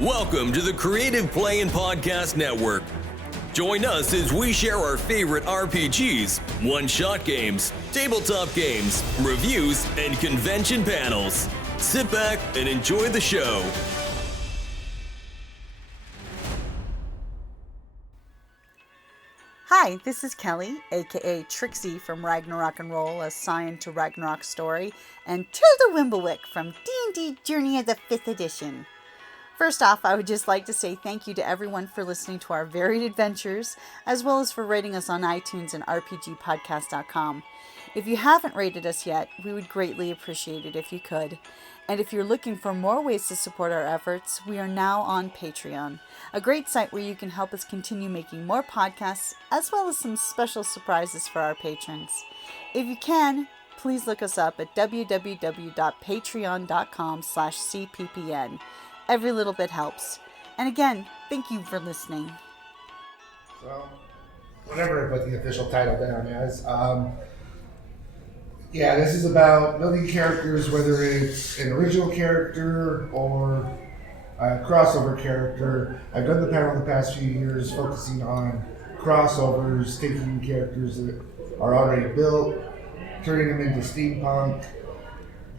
Welcome to the Creative Play and Podcast Network. Join us as we share our favorite RPGs, one-shot games, tabletop games, reviews, and convention panels. Sit back and enjoy the show. Hi, this is Kelly, aka Trixie from Ragnarok and Roll, assigned to Ragnarok Story, and Tilda Wimblewick from D&D Journey of the 5th Edition. First off, I would just like to say thank you to everyone for listening to our varied adventures, as well as for rating us on iTunes and RPGpodcast.com. If you haven't rated us yet, we would greatly appreciate it if you could. And if you're looking for more ways to support our efforts, we are now on Patreon, a great site where you can help us continue making more podcasts, as well as some special surprises for our patrons. If you can, please look us up at www.patreon.com/cppn. Every little bit helps. And again, thank you for listening. So, whatever I put the official title down as. This is about building characters, whether it's an original character or a crossover character. I've done the panel the past few years focusing on crossovers, taking characters that are already built, turning them into steampunk.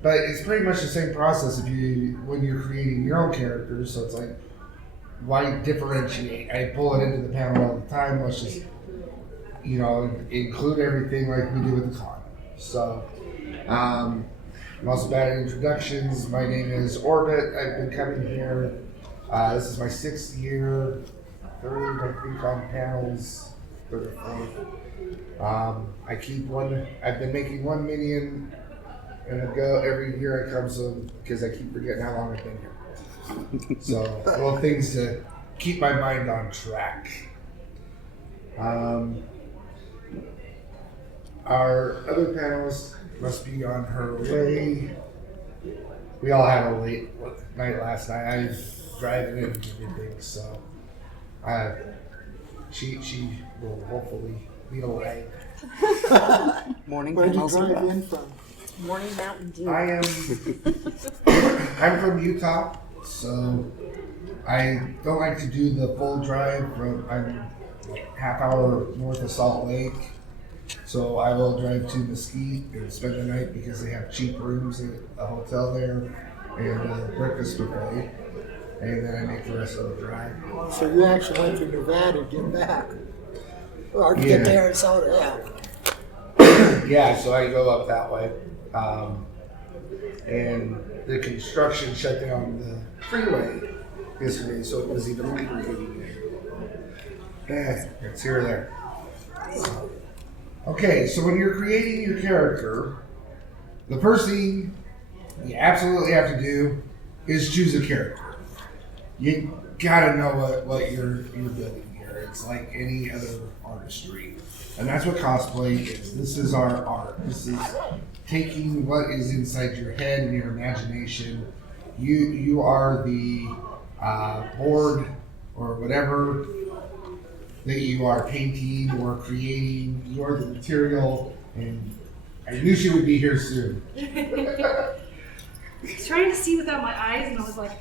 But it's pretty much the same process when you're creating your own characters. So it's like, why differentiate? I pull it into the panel all the time. Let's just, include everything like we do with the con. So, I'm also bad at introductions. My name is Orbit. I've been coming here. This is my 6th year, 3rd, I think, on panels, 3rd or 4th. I've been making one minion. And I go every year I come because I keep forgetting how long I've been here. So, little things to keep my mind on track. Our other panelists must be on her way. We all had a late night last night. I was driving in and everything, so she will hopefully be away. Morning. Where'd you drive in from? Morning Mountain Dew. I'm from Utah, so I don't like to do the full drive. I'm half hour north of Salt Lake, so I will drive to Mesquite and spend the night because they have cheap rooms at a hotel there and a breakfast buffet, and then I make the rest of the drive. So you actually went to Nevada to get back, or to get to Arizona? Yeah, so I go up that way. And the construction shut down the freeway yesterday, so it was even later getting there. It's here or there. Okay, so when you're creating your character, the first thing you absolutely have to do is choose a character. You gotta know what you're building here. It's like any other artistry. And that's what cosplay is. This is our art. This is taking what is inside your head and your imagination. You are the board or whatever that you are painting or creating. You are the material, and I knew she would be here soon. I was trying to see without my eyes, and I was like...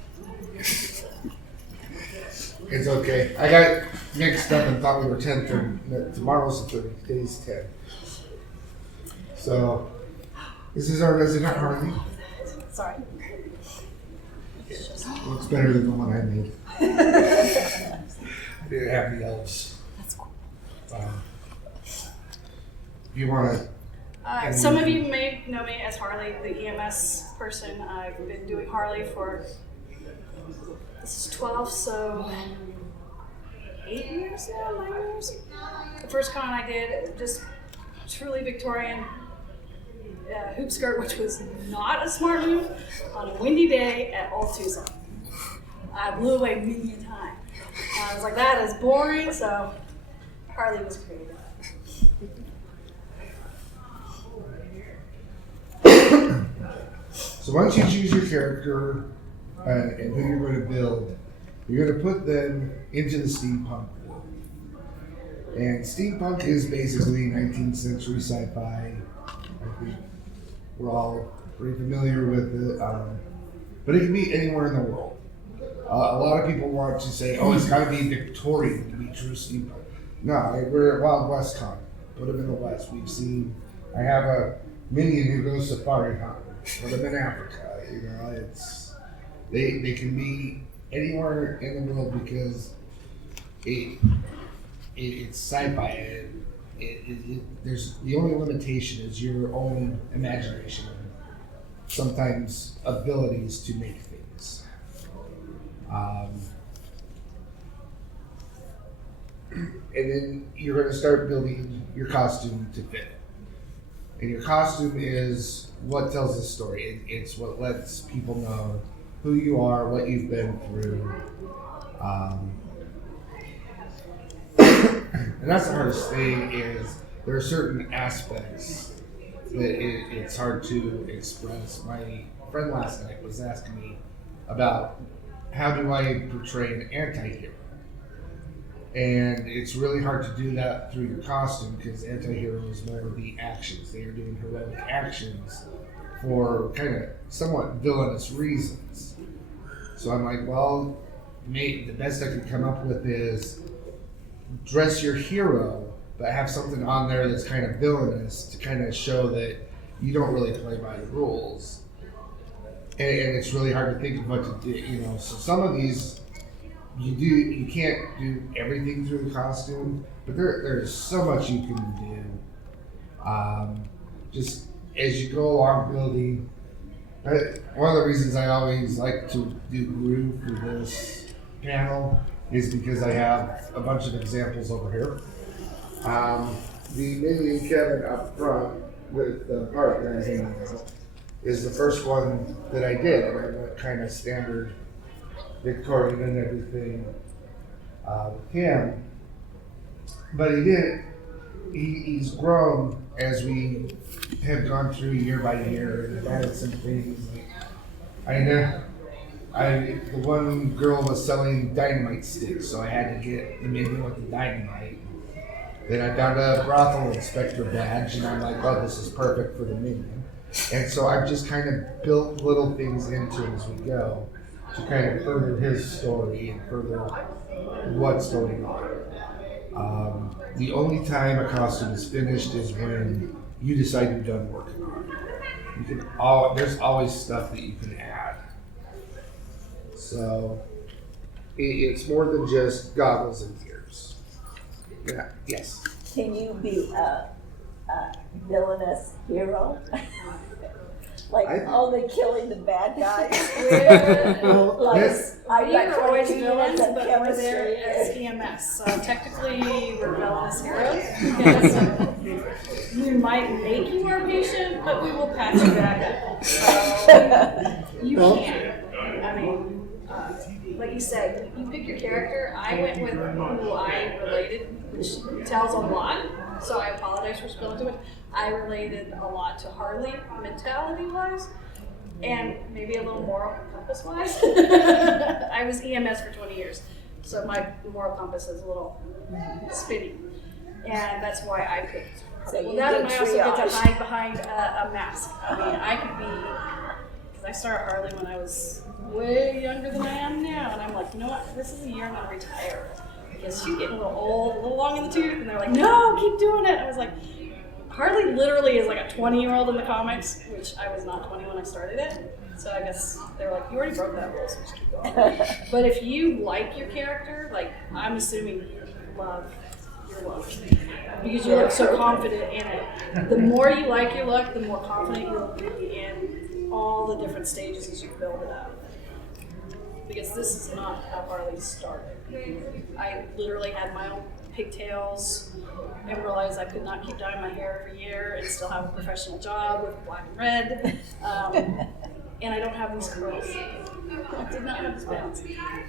It's okay. I got mixed up and thought we were 10:30. Tomorrow's the 30th. Today's 10. So, this is our resident Harley. Sorry. Looks better than the one I made. I didn't have the elves. That's cool. You want to... Some of you may know me as Harley, the EMS person. I've been doing Harley for... This is 12, so 8 years now, 9 years. The first con I did, just truly Victorian hoop skirt, which was not a smart move, on a windy day at Old Tucson. I blew away many a time. I was like, that is boring, so Harley was creative. So once you choose your character and who you're going to build, you're going to put them into the steampunk world. And steampunk is basically 19th century sci-fi. I think we're all pretty familiar with it. But it can be anywhere in the world. A lot of people want to say, "Oh, it's got to be Victorian to be true steampunk." No, we're at Wild West Con. Put them in the West. I have a minion who goes safari hunting. Put them in Africa. You know, they can be anywhere in the world because it's sci-fi. There's the only limitation is your own imagination and sometimes abilities to make things. And then you're going to start building your costume to fit. And your costume is what tells the story. It's what lets people know who you are, what you've been through. And that's the hardest thing is there are certain aspects that it's hard to express. My friend last night was asking me about how do I portray an anti-hero? And it's really hard to do that through your costume because anti-heroes more the actions. They are doing heroic actions for kind of somewhat villainous reasons. So I'm like, well, the best I could come up with is dress your hero, but have something on there that's kind of villainous to kind of show that you don't really play by the rules. And it's really hard to think of what to do, you know. So some of these, you can't do everything through the costume, but there's so much you can do. Just as you go along building, one of the reasons I always like to do groove for this panel is because I have a bunch of examples over here. The minion Kevin up front with the part that I'm hanging out is the first one that I did. And I went kind of standard Victorian and everything with him. But he's grown as we have gone through year by year and added some things. The one girl was selling dynamite sticks, so I had to get the minion with the dynamite. Then I found a brothel inspector badge, and I'm like, oh, this is perfect for the minion. And so I've just kind of built little things into it as we go to kind of further his story and further what's going on. The only time a costume is finished is when you decide you're done working on it. There's always stuff that you can add. So it's more than just goggles and ears. Yeah. Yes. Can you be a villainous hero? Only killing the bad guys? Yes. I've We are got always 20 villains, years of but we're there chemistry. as EMS. So technically, we're villainous heroes. Because we might make you our patient, but we will patch you back up. So you can. I mean, like you said, you pick your character. I went with who I related, which tells a lot. So I apologize for spilling too much. I related a lot to Harley, mentality-wise, and maybe a little moral compass-wise. I was EMS for 20 years, so my moral compass is a little spinny, and that's why I picked Harley. So Well, you that did and I also get to triage. hide behind a mask. I mean, I could be, because I started Harley when I was way younger than I am now, and I'm like, you know what, this is the year I'm going to retire. Because she's getting a little old, a little long in the tooth, and they're like, no, keep doing it. I was like, Harley literally is like a 20-year-old in the comics, which I was not 20 when I started it. So I guess they were like, you already broke that rule, so just keep going. But if you like your character, like I'm assuming you love your look. Because you look so confident in it. The more you like your look, the more confident you'll be in all the different stages as you build it up. Because this is not how Harley started. I literally had my own pigtails and realized I could not keep dyeing my hair every year and still have a professional job with black and red. And I don't have these curls. I did not have this balance.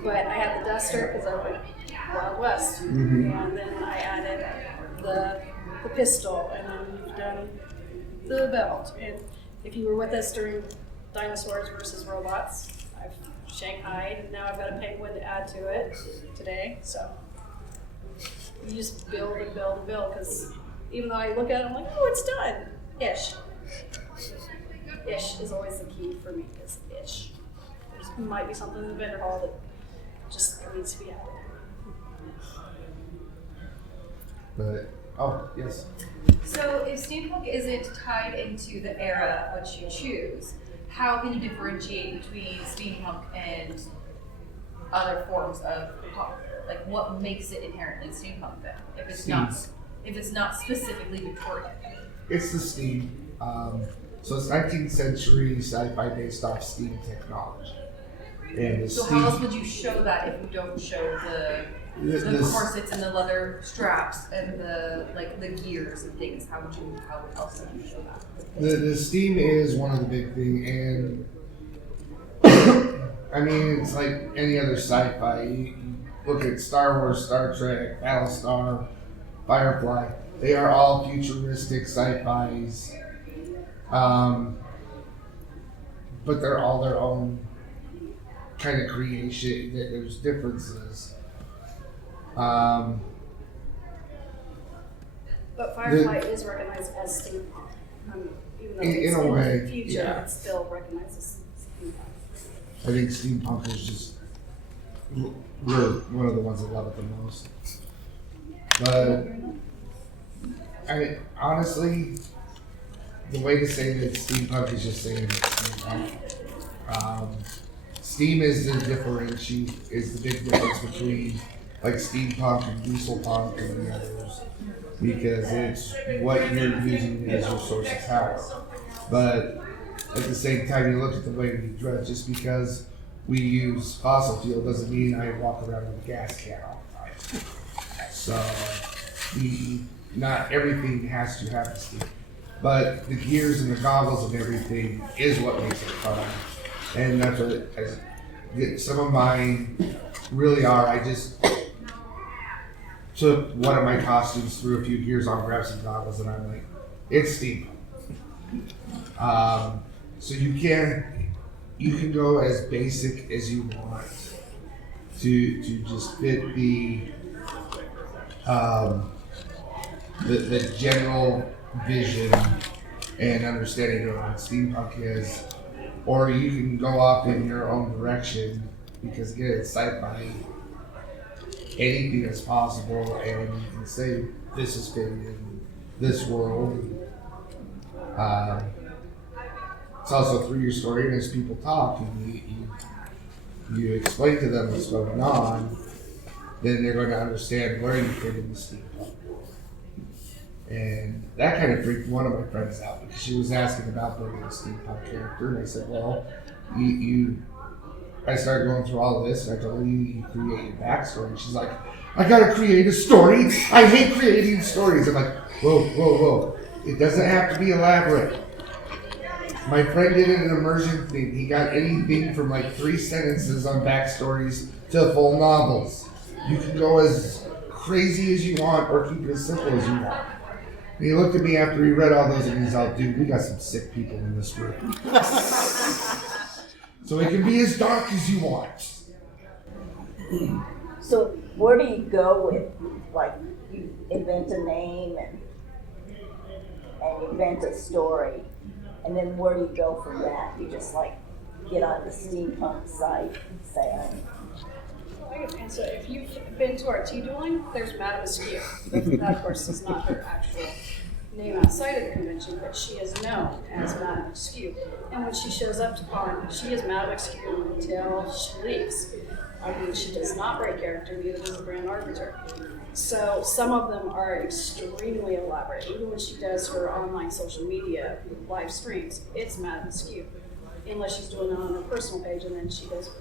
But I had the duster because I went Wild West. And then I added the pistol, and then we've done the belt. And if you were with us during Dinosaurs versus Robots, I've Shanghaied, and now I've got a penguin to add to it today. So you just build and build and build, because even though I look at it, I'm like, oh, it's done. Ish. Ish is always the key for me, is ish. There might be something in the vendor hall that Just it needs to be out But yes. So if steampunk isn't tied into the era which you choose, how can you differentiate between steampunk and other forms of punk? Like what makes it inherently steampunk then? If it's not specifically Victorian. It's the steam. So it's 19th century sci-fi based off steam technology. And the So steam, how else would you show that if you don't show the corsets and the leather straps and the gears and things? How else would you show that? the steam is one of the big things, and I mean it's like any other sci-fi. You look at Star Wars, Star Trek, Battlestar, Firefly. They are all futuristic sci-fis, but they're all their own kind of creation. There's differences. But Firefly is recognized as steampunk. Even though In it's a way, the future, yeah. it's still recognized as steampunk. I think steampunk is just we're one of the ones that love it the most. But I mean, honestly, the way to say that steampunk is just saying it's steampunk. Steam is the big difference between like steampunk and dieselpunk and the others, because it's what you're using as your source of power. But at the same time, you look at the way we dress. Just because we use fossil fuel doesn't mean I walk around with a gas can all the time. So not everything has to have the steam. But the gears and the goggles and everything is what makes it fun. And that's what some of mine really are. I just took one of my costumes, threw a few gears on, grabbed some goggles, and I'm like, it's steam. So you can go as basic as you want to just fit the general vision and understanding of what steampunk is, or you can go off in your own direction, because again, it's sci-fi. Anything is possible, and you can say this is fitting in this world. It's also through your story, and as people talk, and you explain to them what's going on, then they're going to understand where you fit in the steampunk. And that kind of freaked one of my friends out, because she was asking about building a steampunk character, and I said, well, I started going through all of this, and I told her you create your backstory. And she's like, I gotta create a story? I hate creating stories. I'm like, whoa. It doesn't have to be elaborate. My friend did an immersion thing. He got anything from like 3 sentences on backstories to full novels. You can go as crazy as you want or keep it as simple as you want. And he looked at me after he read all those and he's like, dude, we got some sick people in this room. So it can be as dark as you want. So where do you go with, like, you invent a name and invent a story, and then where do you go from that? You just like get on the steampunk site and say, I can answer. If you've been to our tea dueling, there's Madame Askew. That, of course, is not her actual name outside of the convention, but she is known as Madame Askew. And when she shows up to con, she is Madame Askew until she leaves. I mean, she does not break character, neither does the Grand Arbiter. So some of them are extremely elaborate. Even when she does her online social media live streams, it's Madame Askew. Unless she's doing it on her personal page, and then she does,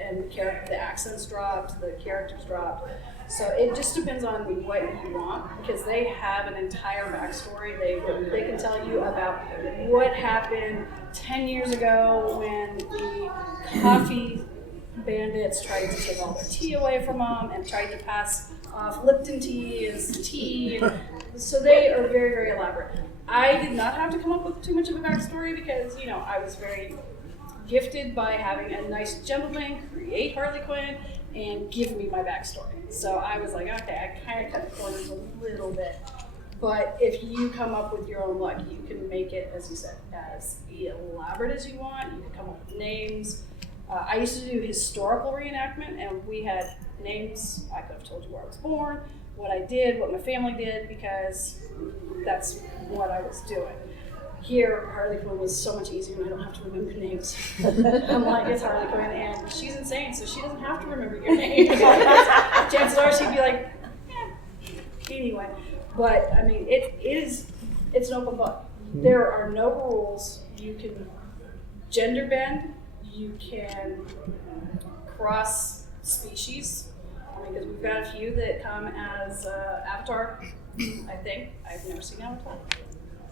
and the accents dropped, the characters dropped. So it just depends on what you want, because they have an entire backstory. They can tell you about what happened 10 years ago when the coffee bandits tried to take all their tea away from them and tried to pass off Lipton tea as tea. So they are very, very elaborate. I did not have to come up with too much of a backstory because, I was very gifted by having a nice gentleman create Harley Quinn and give me my backstory. So I was like, okay, I kind of cut the corners a little bit. But if you come up with your own luck, you can make it, as you said, as elaborate as you want. You can come up with names. I used to do historical reenactment, and we had names. I could have told you where I was born, what I did, what my family did, because that's what I was doing. Here, Harley Quinn was so much easier, and I don't have to remember names. I'm like, it's Harley Quinn, and she's insane, so she doesn't have to remember your name. Chances are she'd be like, anyway. But, I mean, it's an open book. There are no rules. You can gender bend. You can cross species. I mean, because we've got a few that come as Avatar, I think. I've never seen Avatar.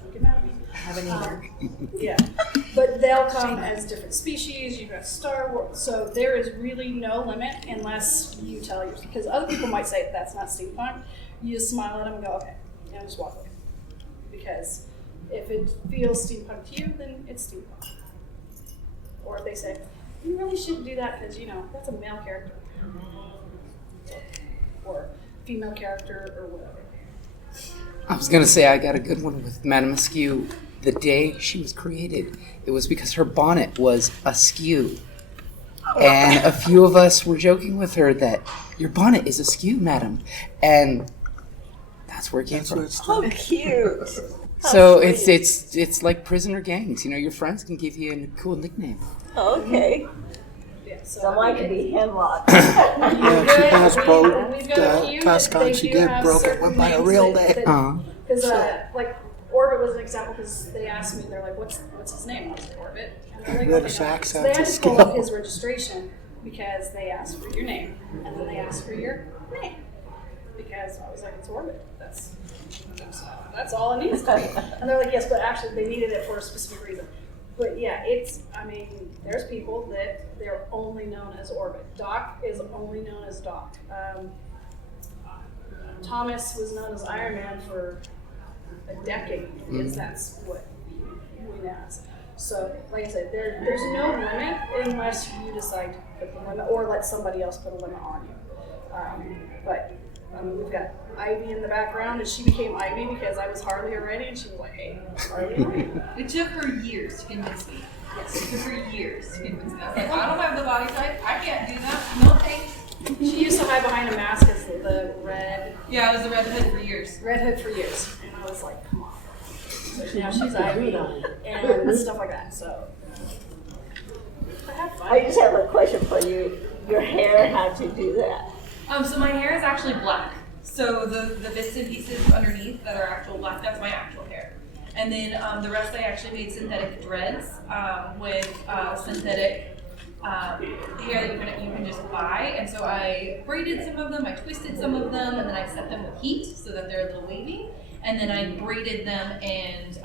Don't get mad at me. I haven't either. Yeah. But they'll come as different species. You've got Star Wars. So there is really no limit unless you tell yours. Because other people might say that's not steampunk. You just smile at them and go, okay, and just walk away. Because if it feels steampunk to you, then it's steampunk. Or if they say, you really shouldn't do that because, you know, that's a male character. Or female character or whatever. I was going to say I got a good one with Madame Askew. The day she was created, it was because her bonnet was askew. And a few of us were joking with her that your bonnet is askew, madam. And that's where it came from. How cute. So it's like prisoner gangs. You know, your friends can give you a cool nickname. Okay. Yeah, so Someone could be Hemlock. Yeah, she has broke we've got a few that Tascon. they She do did have broke it certain went by a names real that- name. Uh-huh. Because, like, Orbit was an example because they asked me, they're like, what's his name? I was like, Orbit. And they're like, British okay. So accent they had is to pull up skill. his registration because they asked for your name. And then they asked for your name. Because I was like, it's Orbit. That's all it needs to be. And they're like, yes, but actually they needed it for a specific reason. But yeah, there's people that they're only known as Orbit. Doc is only known as Doc. Thomas was known as Iron Man for a decade because that's what we know as. So, like I said, there's no limit unless you decide to put the limit or let somebody else put a limit on you. But we've got Ivy in the background, and she became Ivy because I was Harley already, and she was like, hey, Harley. It took her years to convince me. Yes, it took her years to convince me. I was like, I don't have the body type. I can't do that. No thanks. She used to hide behind a mask as the red Yeah, I was the Red Hood for years. Red Hood for years, and I was like, come on. So now she's Ivy and stuff like that. So I have fun. I just have a question for you. Your hair, how'd you do that? So my hair is actually black. So the bits and pieces underneath that are actual black, that's my actual hair. And then the rest I actually made synthetic dreads with synthetic hair that you can just buy. And so I braided some of them, I twisted some of them, and then I set them with heat so that they're a little wavy. And then I braided them and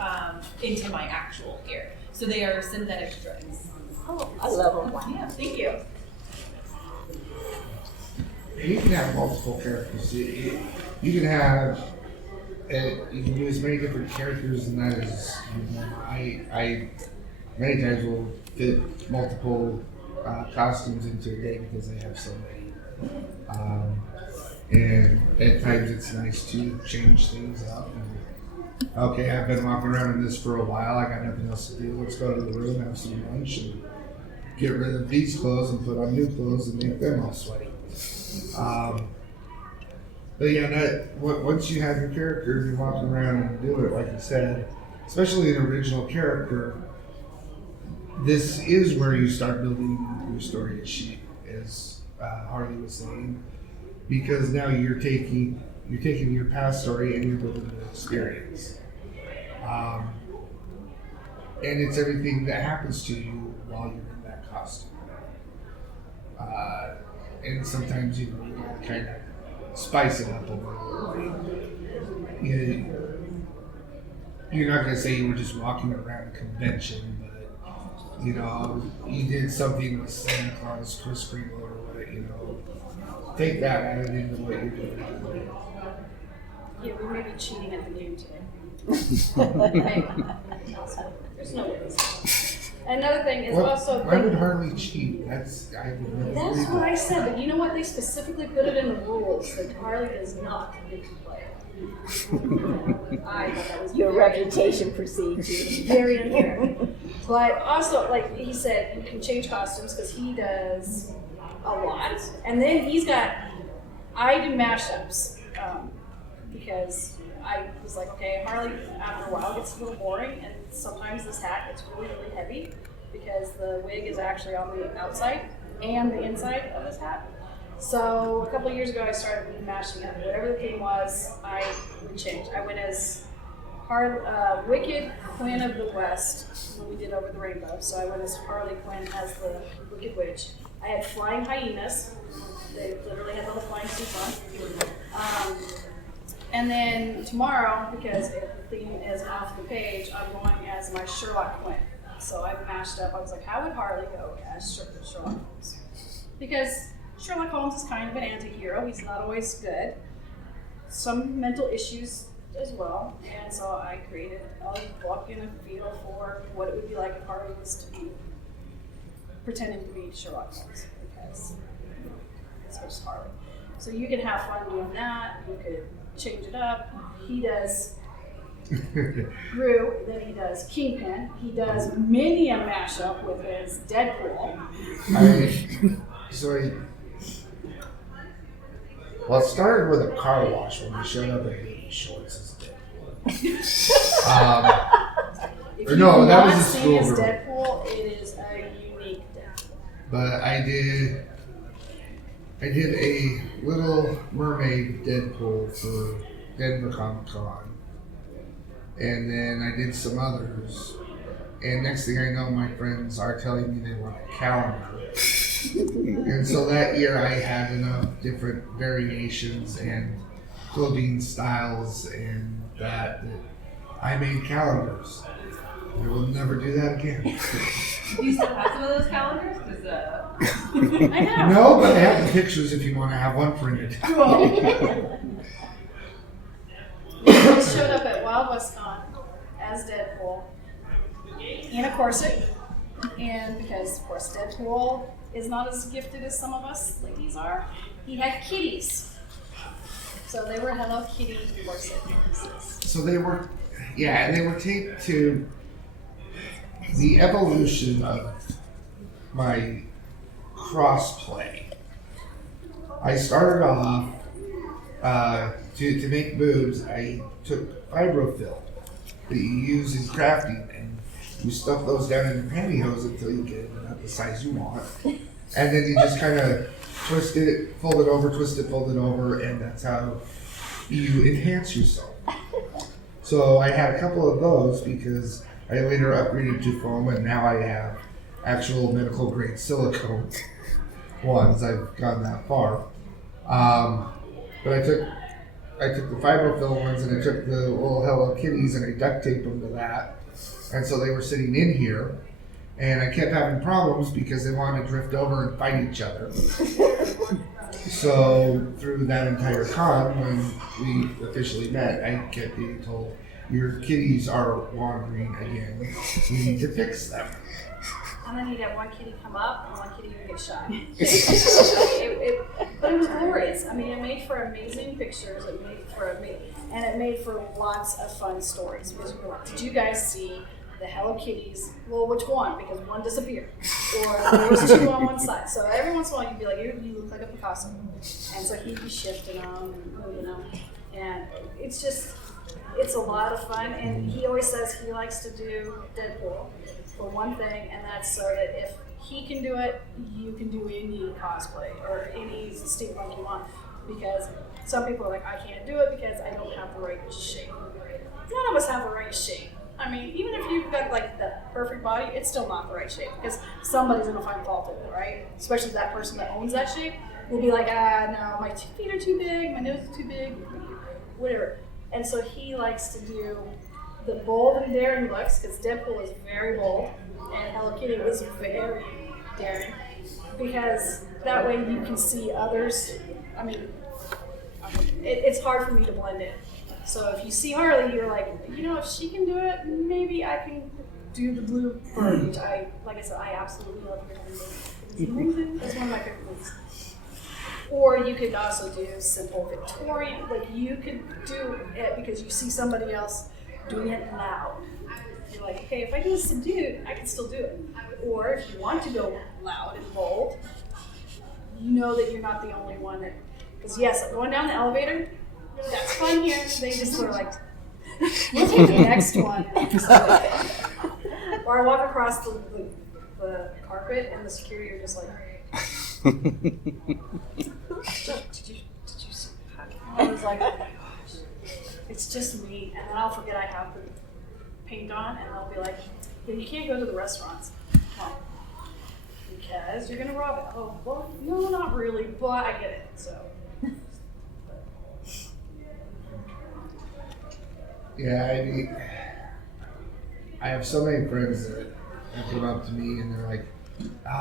into my actual hair. So they are synthetic dreads. Oh, I love them. Yeah, thank you. You can have multiple characters. You can have, you can do as many different characters and that as you want. I many times will fit multiple costumes into a day because I have so many. And at times it's nice to change things up. And, okay, I've been walking around in this for a while. I got nothing else to do. Let's go to the room, have some lunch, and get rid of these clothes and put on new clothes and make them all sweaty. But yeah, once you have your character, you're walking around and do it, like you said, especially an original character, this is where you start building your story as Harley was saying, because now you're taking your past story and you're building an experience. And it's everything that happens to you while you're in that costume. And sometimes you gotta kind of spice it up a little. You're not gonna say you were just walking around a convention, but you did something with Santa Claus, Kris Kringle, or whatever. Take that, add it into what you're doing. Yeah, we may be cheating at the game today. Hey, there's no ways. Another thing is also. Why would Harley cheat? That's what I said, but you know what? They specifically put it in the rules that Harley does not get to play. I thought that was Your reputation precedes you. very unfair. But also, like he said, you can change costumes because he does a lot. And then I do mashups because I was like, okay, Harley after a while gets a little boring, and sometimes this hat gets really, really heavy because the wig is actually on the outside and the inside of this hat. So a couple of years ago, I started mashing up. Whatever the theme was, I would change. I went as Wicked Queen of the West when we did Over the Rainbow. So I went as Harley Quinn as the Wicked Witch. I had flying hyenas. They literally had little flying suits on. And then tomorrow, because the theme is off the page, I'm going as my Sherlock Quinn. So I mashed up. I was like, how would Harley go as Sherlock Holmes? Because Sherlock Holmes is kind of an anti-hero. He's not always good. Some mental issues as well. And so I created a book and a feel for what it would be like if Harley was to be pretending to be Sherlock Holmes. Because it's just Harley. So you can have fun doing that. You could change it up. He does Gru, then he does Kingpin. He does many a mashup with his Deadpool. Well, it started with a car wash when he showed up in baby shorts as Deadpool. If no, you've that not was a seen his schoolgirl. Deadpool, it is a unique Deadpool. But I did a Little Mermaid Deadpool for Denver Comic Con. And then I did some others. And next thing I know, my friends are telling me they want a calendar. And so that year I had enough different variations and clothing styles and that I made calendars. I will never do that again. Do you still have some of those calendars? I know. No, but I have the pictures if you want to have one printed. He showed up at Wild West Con as Deadpool in a corset, and because of course Deadpool is not as gifted as some of us ladies are, he had kitties. So they were Hello Kitty corset pieces. So they were taped to the evolution of my crossplay. I started off to make boobs. I took fibrofilm that you use in crafting, and you stuff those down in your pantyhose until you get the size you want, and then you just kind of twist it, fold it over, twist it, fold it over, and that's how you enhance yourself. So I had a couple of those because I later upgraded to foam, and now I have actual medical grade silicone ones. I've gone that far. But I took the fibrofilm ones and I took the little Hello Kitties and I duct taped them to that. And so they were sitting in here. And I kept having problems because they wanted to drift over and fight each other. So through that entire con, when we officially met, I kept being told, your kitties are wandering again. We need to fix them. And then you'd have one kitty come up and one kitty would get shot. But it was glorious. I mean, it made for amazing pictures. It made for lots of fun stories. Because we were like, did you guys see the Hello Kitties? Well, which one? Because one disappeared. Or there was two on one side. So every once in a while you'd be like, you look like a Picasso. And so he'd be shifting them and moving them. And it's a lot of fun. And he always says he likes to do Deadpool for one thing, and that's so that if he can do it, you can do any cosplay or any steampunk you want. Because some people are like, I can't do it because I don't have the right shape. None of us have the right shape. I mean, even if you've got like the perfect body, it's still not the right shape because somebody's gonna find fault in it, right? Especially that person that owns that shape will be like, no, my feet are too big, my nose is too big, whatever. And so he likes to do the bold and daring looks, because Deadpool is very bold, and Hello Kitty was very daring, because that way you can see others. I mean, it's hard for me to blend in. So if you see Harley, you're like, if she can do it, maybe I can do the blue bird, which like I said, I absolutely love her. It's amazing. It's one of my favorite movies. Or you could also do simple Victorian, like you could do it because you see somebody else doing it loud. you're like, okay, if I can subdue, I can still do it. Or if you want to go loud and bold, you know that you're not the only one that. Because yes, I'm going down the elevator. That's fun here. They just sort of like, we'll take the next one. Or I walk across the carpet and the security are just like, did you see that? I was like, oh my gosh, it's just me. And then I'll forget I have the paint on and they'll be like, then you can't go to the restaurants. Well, because you're gonna rob it. Oh, well, no, not really, but I get it, so. Yeah, I have so many friends that come up to me and they're like,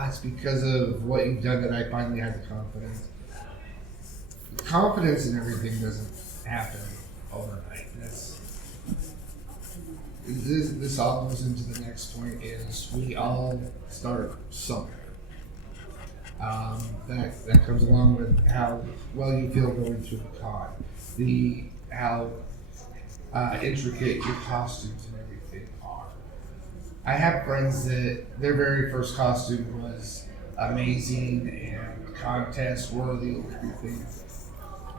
it's because of what you've done that I finally have the confidence. Confidence in everything doesn't happen overnight. This all goes into the next point is we all start somewhere. That comes along with how well you feel going through the con. How intricate your costumes and everything are. I have friends that their very first costume was amazing and contest worthy and everything,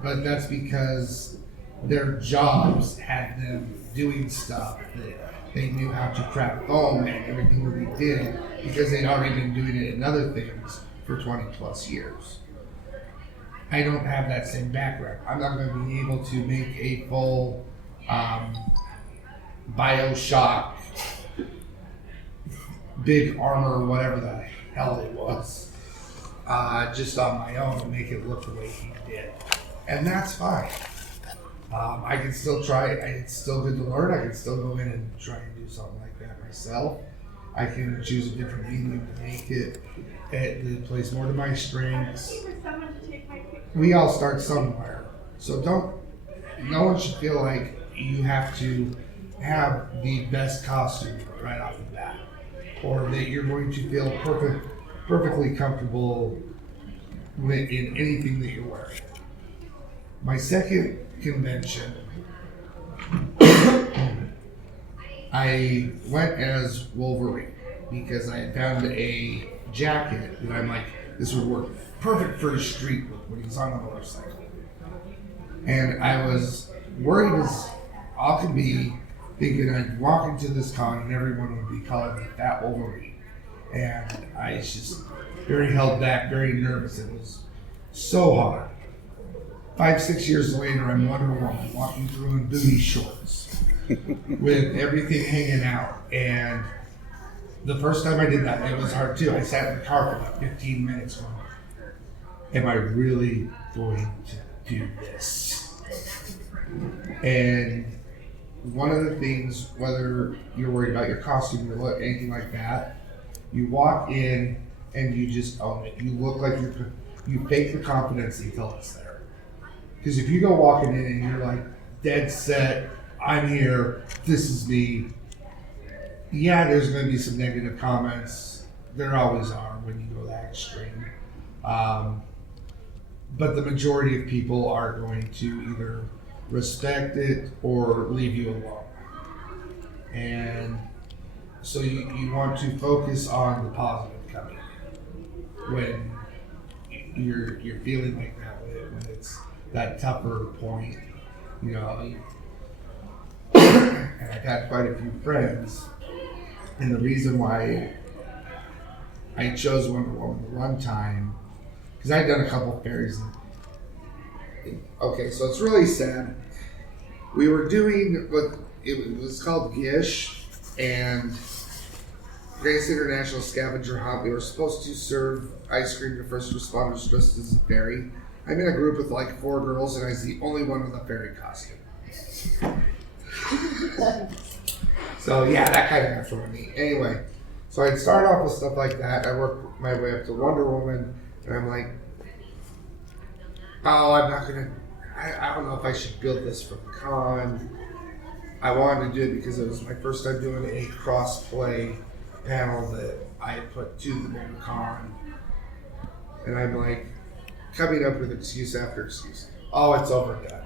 but that's because their jobs had them doing stuff that they knew how to craft foam and everything that they did because they'd already been doing it in other things for 20 plus years. I don't have that same background. I'm not going to be able to make a full Bioshock big armor, whatever the hell it was, just on my own and make it look the way he did. And that's fine. I can still try it. It's still good to learn. I can still go in and try and do something like that myself. I can choose a different medium to make it that plays more to my strengths. We all start somewhere. So no one should feel like you have to have the best costume right off the bat, or that you're going to feel perfectly comfortable in anything that you're wearing. My second convention, I went as Wolverine because I had found a jacket that I'm like, this would work perfect for his street look when he's on a motorcycle. And I was worried as all could be, thinking I'd walk into this con and everyone would be calling me Fat Wolverine. And I was just very held back, very nervous. It was so hard. 5-6 years later, I'm Wonder Woman walking through in booty shorts with everything hanging out. And the first time I did that, it was hard too. I sat in the car for about 15 minutes going, am I really going to do this? And one of the things, whether you're worried about your costume, your look, anything like that, you walk in and you just own it. You look like you fake the confidence until it's there. Because if you go walking in and you're like dead set, I'm here, this is me. Yeah, there's going to be some negative comments. There always are when you go that extreme. But the majority of people are going to either respect it or leave you alone. And so you want to focus on the positive coming when you're feeling like that, when it's that tougher point, you know. And I've had quite a few friends, and the reason why I chose Wonder Woman the one time, because I'd done a couple of fairies. Okay, so it's really sad. We were doing what it was called Gish and Grace International Scavenger Hunt. We were supposed to serve ice cream to first responders dressed as a fairy. I'm in a group with like 4 girls, and I was the only one with a fairy costume. So yeah, that kind of got thrown me. Anyway, so I'd start off with stuff like that. I worked my way up to Wonder Woman, and I'm like, oh, I'm not gonna. I don't know if I should build this for the con. I wanted to do it because it was my first time doing a cross-play panel that I had put to the main con. And I'm like, coming up with excuse after excuse. Oh, it's overdone.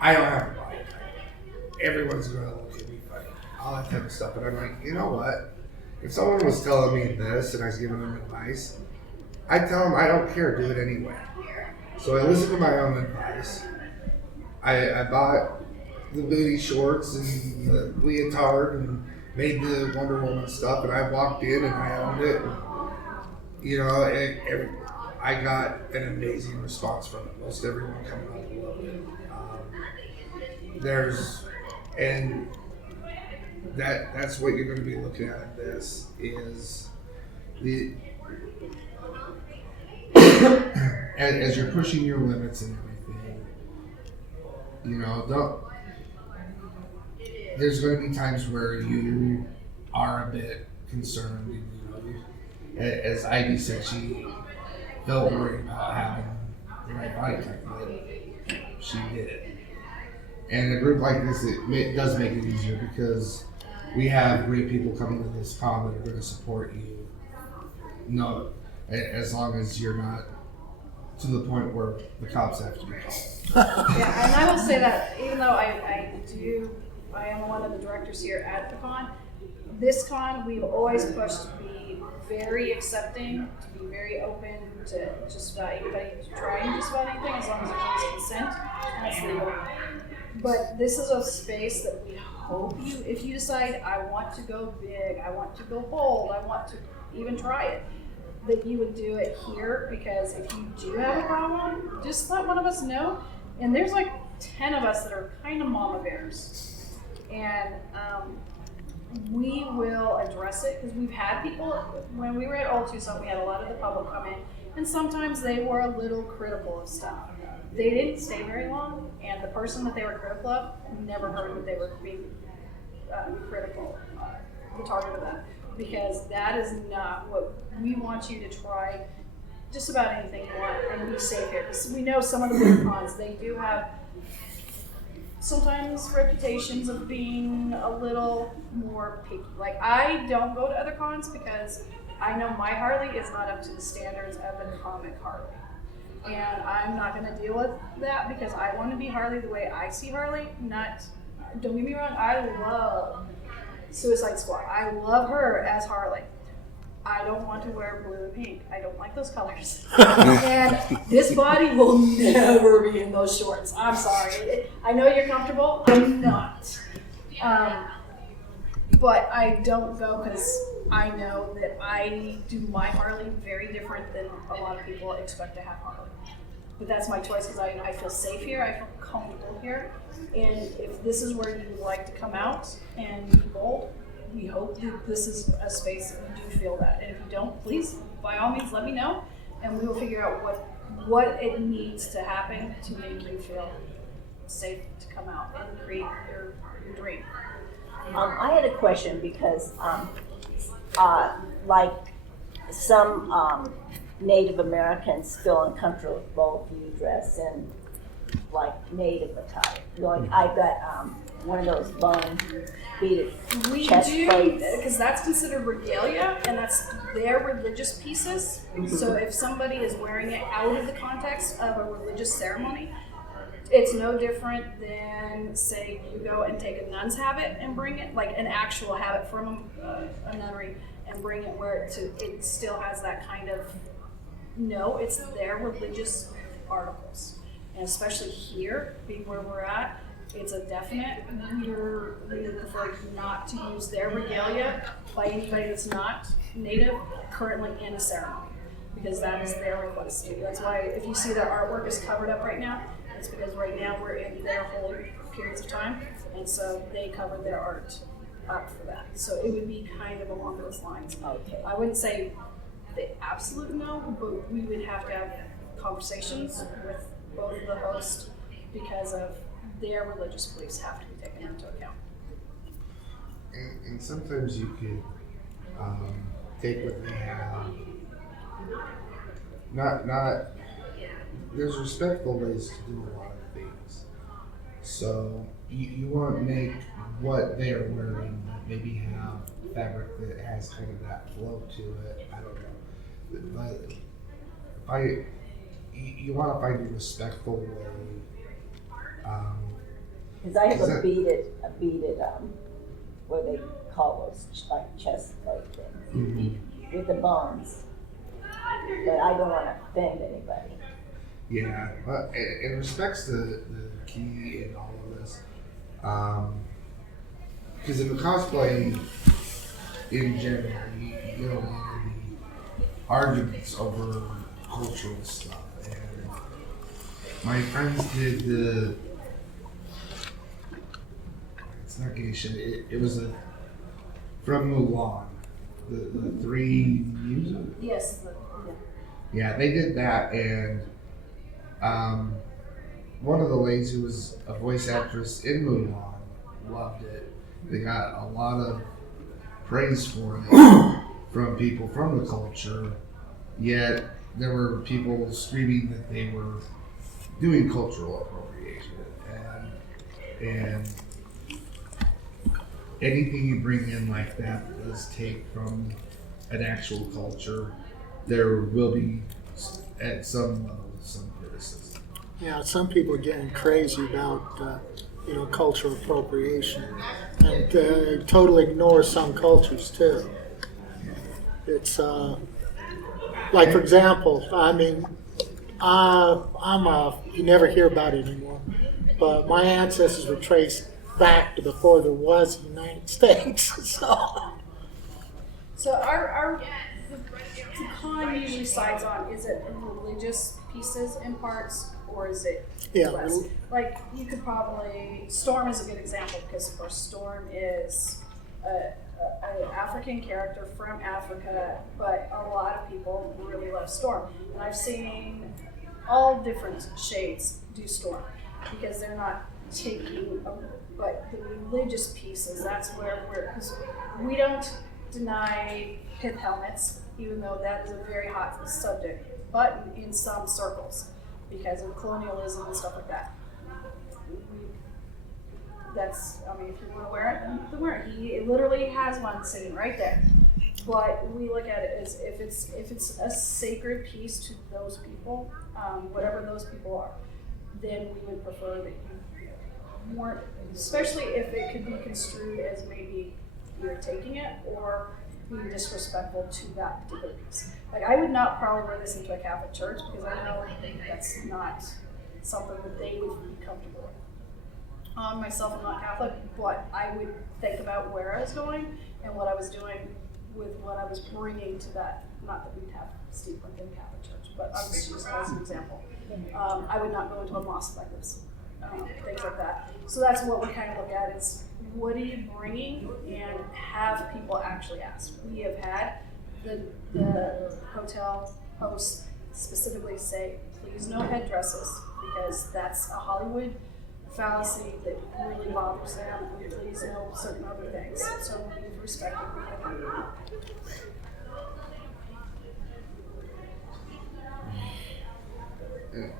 I don't have a body type. Everyone's going to look at me funny. all that type of stuff. And I'm like, you know what? If someone was telling me this and I was giving them advice, I'd tell them I don't care, do it anyway. So I listened to my own advice. I bought the booty shorts and the leotard and made the Wonder Woman stuff, and I walked in and I owned it. And, you know, I got an amazing response from it. Most everyone coming out loved it. And that's what you're going to be looking at in this is the as you're pushing your limits and everything. You know, there's going to be times where you are a bit concerned. You know, as Ivy said, she felt worried about having the right body type, but she did it. And a group like this, it does make it easier because we have great people coming to this con that are going to support you. No, as long as you're not to the point where the cops have to be called. Yeah, and I will say that even though I am one of the directors here at the con, this con we've always pushed to be very accepting, to be very open to just about anybody trying just about anything as long as there's consent and it's legal. But this is a space that we hope if you decide I want to go big, I want to go bold, I want to even try it, that you would do it here, because if you do have a problem, just let one of us know. And there's like 10 of us that are kind of mama bears. And we will address it, because we've had people, when we were at Old Tucson, we had a lot of the public come in, and sometimes they were a little critical of stuff. They didn't stay very long, and the person that they were critical of never heard that they were being critical, the target of that. Because that is not what we want. You to try just about anything you want and be safe here. Because we know some of the big cons, they do have sometimes reputations of being a little more picky. Like, I don't go to other cons because I know my Harley is not up to the standards of a comic Harley. And I'm not going to deal with that because I want to be Harley the way I see Harley. Don't get me wrong, I love Suicide Squad. I love her as Harley. I don't want to wear blue and pink. I don't like those colors. And this body will never be in those shorts. I'm sorry. I know you're comfortable. I'm not. But I don't go because I know that I do my Harley very different than a lot of people expect to have Harley. But that's my choice because I feel safe here. I feel comfortable here. And if this is where you would like to come out and be bold, we hope that this is a space that you do feel that. And if you don't, please, by all means, let me know. And we will figure out what it needs to happen to make you feel safe to come out and create your dream. I had a question because, like some Native Americans feel uncomfortable if you dress in like Native attire. Like I've got one of those bone beaded chest plates. Because that's considered regalia, and that's their religious pieces. Mm-hmm. So if somebody is wearing it out of the context of a religious ceremony, it's no different than, say, you go and take a nun's habit and bring it, like an actual habit from a nunnery, and bring it where it still has that kind of, no, it's their religious articles. And especially here, being where we're at, it's a definite, we prefer not to use their regalia by anybody that's not Native currently in a ceremony, because that is their request too. That's why if you see their artwork is covered up right now, it's because right now we're in their holy periods of time, and so they covered their art up for that. So it would be kind of along those lines. Okay. I wouldn't say the absolute no, but we would have to have conversations with both the host because of their religious beliefs have to be taken into account. And sometimes you could take what they have. Not. There's respectful ways to do a lot of things. So you want to make what they are wearing maybe have fabric that has kind of that flow to it. I don't know. But you want to find a respectful way. Because I have a beaded what they call those like chest plate things with the bones. But I don't want to offend anybody. Yeah, it respects the key in all of this. Because in the cosplay, in general, you get a lot of the arguments over cultural stuff. And my friends did it's not geisha, it was from Mulan, the three music. Yes. Yeah, they did that, and one of the ladies who was a voice actress in Mulan loved it. They got a lot of praise for it from people from the culture, yet there were people screaming that they were doing cultural appropriation. And anything you bring in like that does take from an actual culture, there will be, at some level, some criticism. Yeah, some people are getting crazy about cultural appropriation, and totally ignore some cultures too. It's like, for example, I mean, you never hear about it anymore, but my ancestors were traced back to before there was a United States. So our the con usually sides on, is it religious pieces in parts, or is it less? Like, you could probably, Storm is a good example, because of course Storm is an African character from Africa, but a lot of people really love Storm. And I've seen all different shades do Storm, because they're not taking, but the religious pieces, that's where because we don't deny pith helmets, even though that is a very hot subject, but in some circles, because of colonialism and stuff like that. I mean, if you want to wear it, then wear it. He literally has one sitting right there. But we look at it as if it's a sacred piece to those people, whatever those people are, then we would prefer that you weren't, especially if it could be construed as maybe you're taking it or being disrespectful to that particular piece. Like, I would not probably wear this into a Catholic church, because I know that's not something that they would be comfortable with. Myself, I'm not Catholic, but I would think about where I was going and what I was doing with what I was bringing to that. Not that we'd have steampunk in a Catholic church, but I was just as an example. I would not go into a mosque like this, things like that. So that's what we kind of look at is, what are you bringing, and have people actually ask. We have had the hotel hosts specifically say, please no headdresses, because that's a Hollywood fallacy that really bothers them. Please no certain other things. So we've respected people.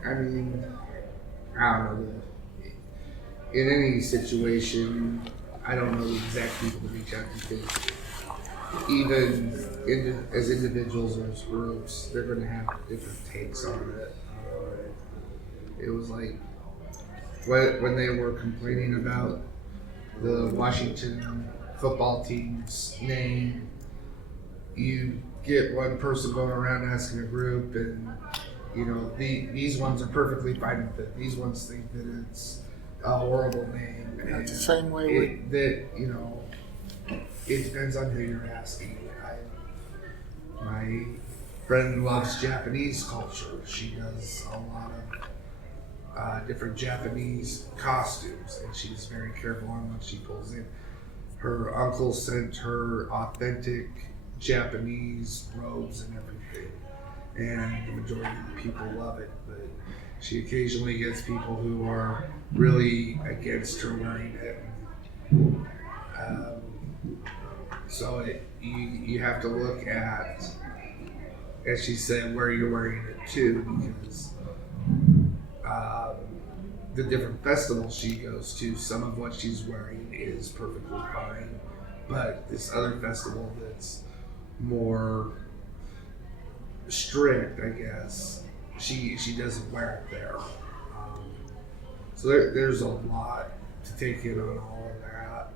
I mean, I don't know. In any situation, I don't know the exact people to reach out to, because even as individuals or as groups, they're going to have different takes on it. It was like when they were complaining about the Washington football team's name, you get one person going around asking a group, and these ones are perfectly fine with it. These ones think that it's a horrible name. And it's the same way it depends on who you're asking. My friend loves Japanese culture. She does a lot of different Japanese costumes, and she's very careful on what she pulls in. Her uncle sent her authentic Japanese robes and everything, and the majority of the people love it, but she occasionally gets people who are really against her wearing it. So you have to look at, as she said, where you're wearing it to, because the different festivals she goes to, some of what she's wearing is perfectly fine, but this other festival that's more strict, I guess, she doesn't wear it there. So there's a lot to take in on all of that.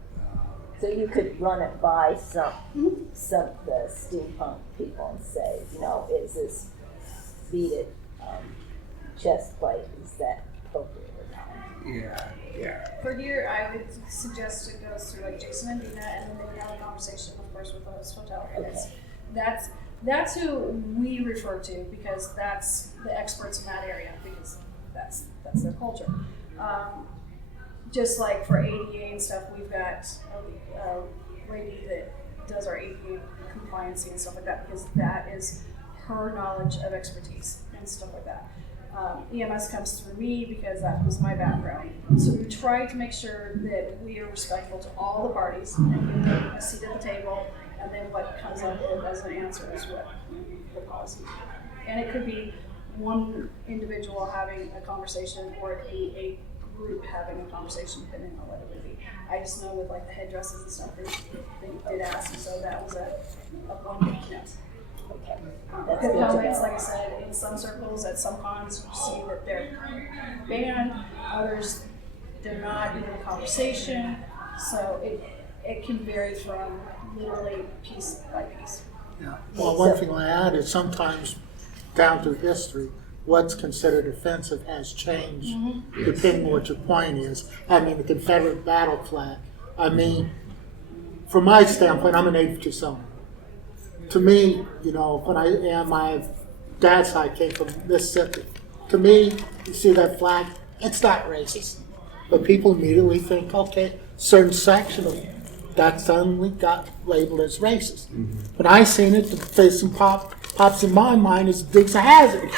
So you could run it by some of the steampunk people and say, is this beaded chest plate, is that appropriate or not? Yeah. For here, I would suggest it goes through like Jason and Dina, and then they have a conversation, of course, with the host hotel. And that's who we refer to, because that's the experts in that area, because that's their culture. Just like for ADA and stuff, we've got a lady that does our ADA compliance and stuff like that, because that is her knowledge of expertise and stuff like that. EMS comes through me because that was my background. So we try to make sure that we are respectful to all the parties and give them a seat at the table, and then what comes up with as an answer is what the policy. And it could be one individual having a conversation, or it could be a group having a conversation, depending on what it would be. I just know with like the headdresses and stuff, they did ask, and so that was a blanket yes. Okay. Because helmets, like I said, in some circles, at some cons, you see that they're banned. Others, they're not even a conversation. So it can vary from literally piece by piece. Yeah. Well, one thing I add is sometimes down through history, what's considered offensive has changed depending on what your point is. I mean, the Confederate battle flag. I mean, from my standpoint, I'm an 82 son. To me, when my dad's side came from Mississippi. To me, you see that flag, it's not racist. But people immediately think, okay, certain section of that suddenly got labeled as racist. When I seen it, the face and pops in my mind is Dukes of Hazzard,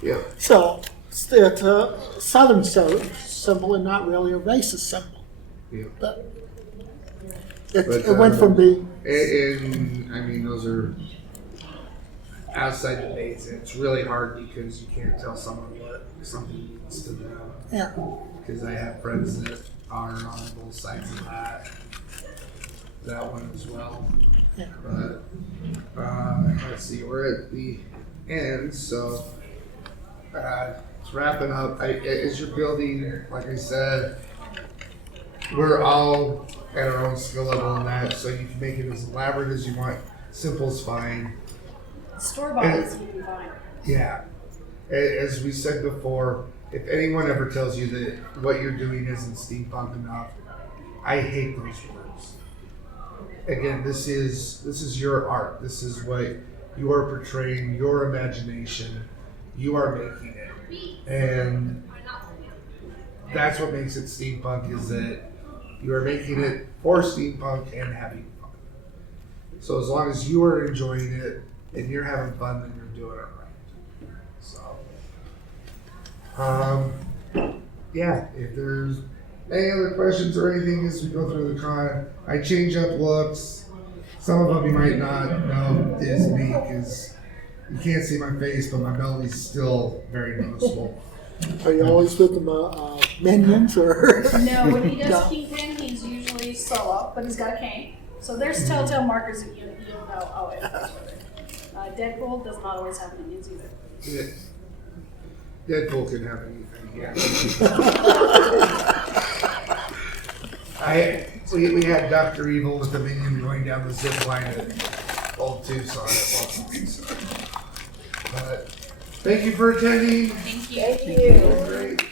Yeah. So it's a Southern symbol and not really a racist symbol. Yeah. But it went from being... And I mean, those are outside debates. It's really hard because you can't tell someone what something means to them. Yeah. Because I have friends that are on both sides of that one as well. Yeah. But let's see, we're at the end, so it's wrapping up. As you're building, like I said, we're all at our own skill level in that, so you can make it as elaborate as you want. Simple's fine. Store-bought is even fine. Yeah. As we said before, if anyone ever tells you that what you're doing isn't steampunk enough, I hate those words. Again, this is your art. This is what you are portraying, your imagination. You are making it. And that's what makes it steampunk, is that you are making it for steampunk and having fun. So as long as you are enjoying it and you're having fun, then you're doing it right. So, yeah, if there's any other questions or anything as we go through the con, I change up looks. Some of them you might not know is me because you can't see my face, but my belly's still very noticeable. Are you always with the minions, or? No, when he does Kingpin, he's usually solo, but he's got a cane. So there's telltale markers that you'll know, oh, it's with it. Deadpool does not always have minions either. Yeah. Deadpool can have anything, yeah. We had Dr. Evil with the minion going down the zip line at Old Tucson at one point. But thank you for attending. Thank you. Thank you. Great.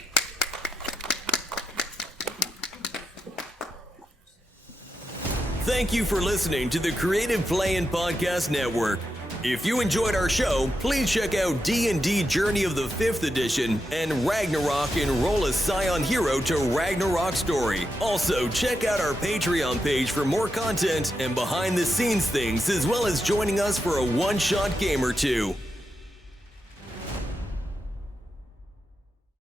Thank you for listening to the Creative Play-In Podcast Network. If you enjoyed our show, please check out D&D Journey of the 5th Edition and Ragnarok Enroll a Scion Hero to Ragnarok Story. Also, check out our Patreon page for more content and behind-the-scenes things, as well as joining us for a one-shot game or two.